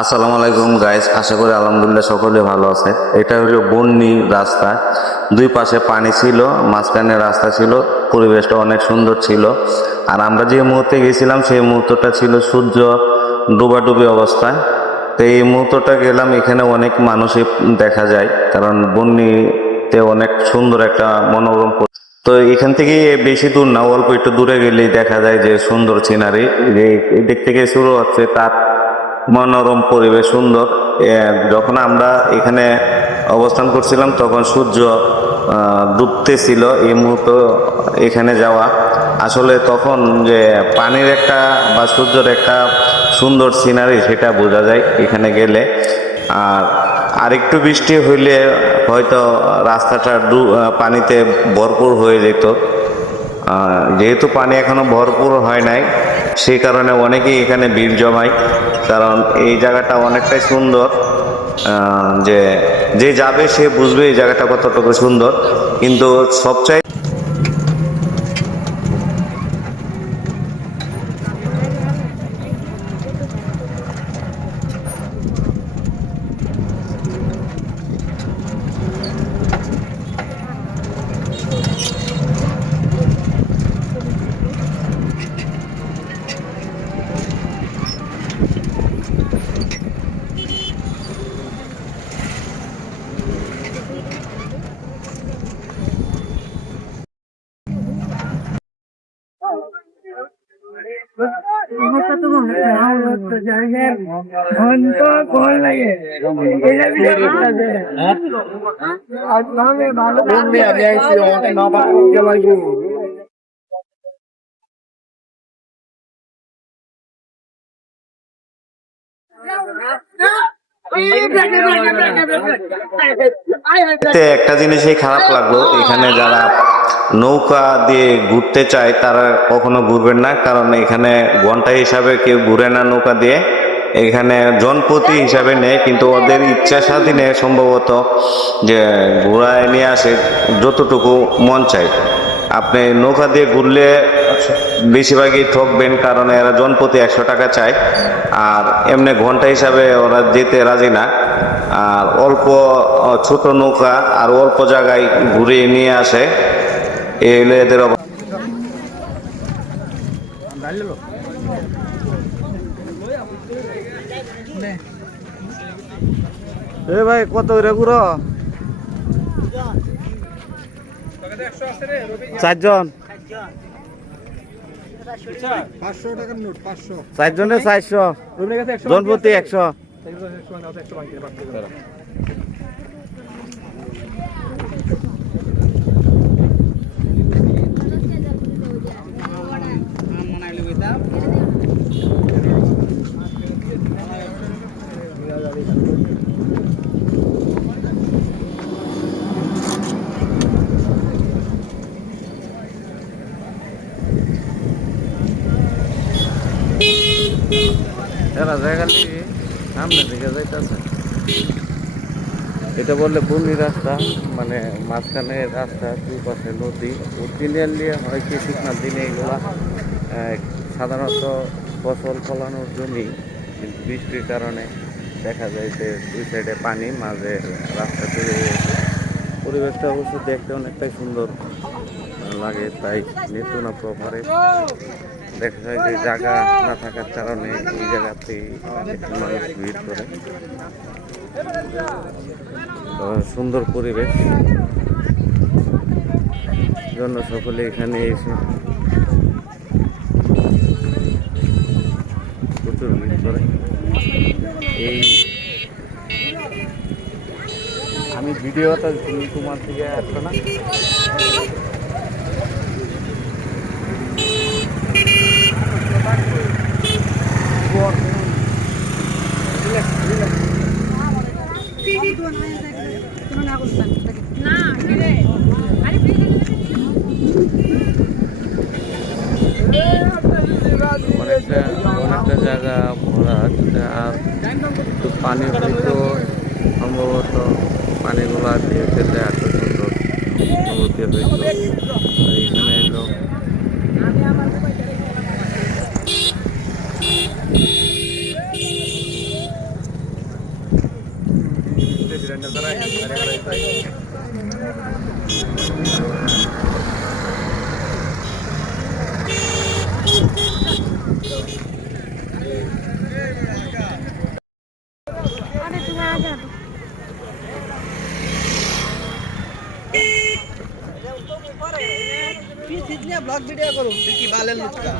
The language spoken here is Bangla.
আসসালামু আলাইকুম গাইস আশা করি আলহামদুলিল্লাহ সকলে ভালো আছে। এটা হলো বন্যি রাস্তা। দুই পাশে পানি ছিল, মাঝখানে রাস্তা ছিল, পরিবেশটা অনেক সুন্দর ছিল। আর আমরা যে মুহূর্তে গেছিলাম, সেই মুহূর্তটা ছিল সূর্য ডুবাডুবি অবস্থায়। তো এই মুহূর্তটা গেলাম, এখানে অনেক মানুষই দেখা যায়, কারণ বন্যিতে অনেক সুন্দর একটা মনোরম তো এখান থেকে বেশি দূর না, অল্প একটু দূরে গেলেই দেখা যায় যে সুন্দর সিনারি। দিক থেকে শুরু হচ্ছে তার মনোরম পরিবেশ, সুন্দর। যখন আমরা এখানে অবস্থান করছিলাম, তখন সূর্য ডুবতে ছিল এই মুহূর্ত এখানে যাওয়া। আসলে তখন যে পানির একটা বা সূর্যের একটা সুন্দর সিনারি সেটা বোঝা যায় এখানে গেলে। আর আরেকটু বৃষ্টি হইলে হয়তো রাস্তাটা ডু- পানিতে ভরপুর হয়ে যেত। যেহেতু পানি এখনও ভরপুর হয় নাই সেই কারণে অনেকেই এখানে ভিড় জমায়, কারণ এই জায়গাটা অনেকটাই সুন্দর। যে যে যাবে সে বুঝবে এই জায়গাটা কতটুকু সুন্দর। কিন্তু সবচাই সমস্যা তো মনে হয় আমার মতো জায়গায় ঘণ্টা কল লাগে এটা দিয়ে করতে হবে। আর নাহলে ভালো আমি আইছি আমাকে না পাঠাতে লাগবে তে একটা জিনিসই খারাপ লাগল এখানে যারা নৌকা দিয়ে ঘুরতে চায়, তারা কখনো ঘুরবেন না। কারণ এখানে ঘণ্টা হিসাবে কেউ ঘুরে না নৌকা দিয়ে। এখানে জনপতি হিসাবে নেয়, কিন্তু ওদের ইচ্ছা স্বাধীনে সম্ভবত যে ঘোড়ায় নিয়ে আসে যতটুকু মন চায়। আপনি নৌকা দিয়ে ঘুরলে বেশিরভাগই ঠকবেন, কারণ এরা জনপতি একশো টাকা চায়। আর এমনি ঘণ্টা হিসাবে ওরা যেতে রাজি না। আর অল্প ছোট নৌকা আর অল্প জায়গায় ঘুরিয়ে নিয়ে আসে। এই হলো এদের এ ভাই কত করে ঘুরো চারজন? চারজনে চারশো। জনপ্রতি একশো এরা জায়গা লিগে সামনে দিকে যাইতেছে। এটা বললে বন্দি রাস্তা মানে মাঝখানে রাস্তা দুই পাশে নদী অরিজিনালি হয় কি শুকনার দিনে এগুলা সাধারণত ফসল ফলানোর জমি কিন্তু বৃষ্টির কারণে দেখা যায় যে দুই সাইডে পানি, মাঝে রাস্তা তৈরি হয়েছে পরিবেশটা অবশ্য দেখতে অনেকটাই সুন্দর লাগে, তাই নেতুনা প্রভারে দেখা যায় যে জায়গা না থাকার কারণে এই জায়গাতেই একটু মানুষ ভিড় করে। সুন্দর পরিবেশ। জন্য সকলে এখানে এসে প্রচুর ভিড় করে। এই আমি ভিডিওটা তুমি তোমার থেকে আসছো না। অনেকটা অনেকটা জায়গা ভরা আর একটু পানি সম্ভবত পানিগুলো দিয়ে খেতে এত সুন্দর হইতো এইখানে এলো ব্লগ ভিডিও করুন কি বালের লুচকা।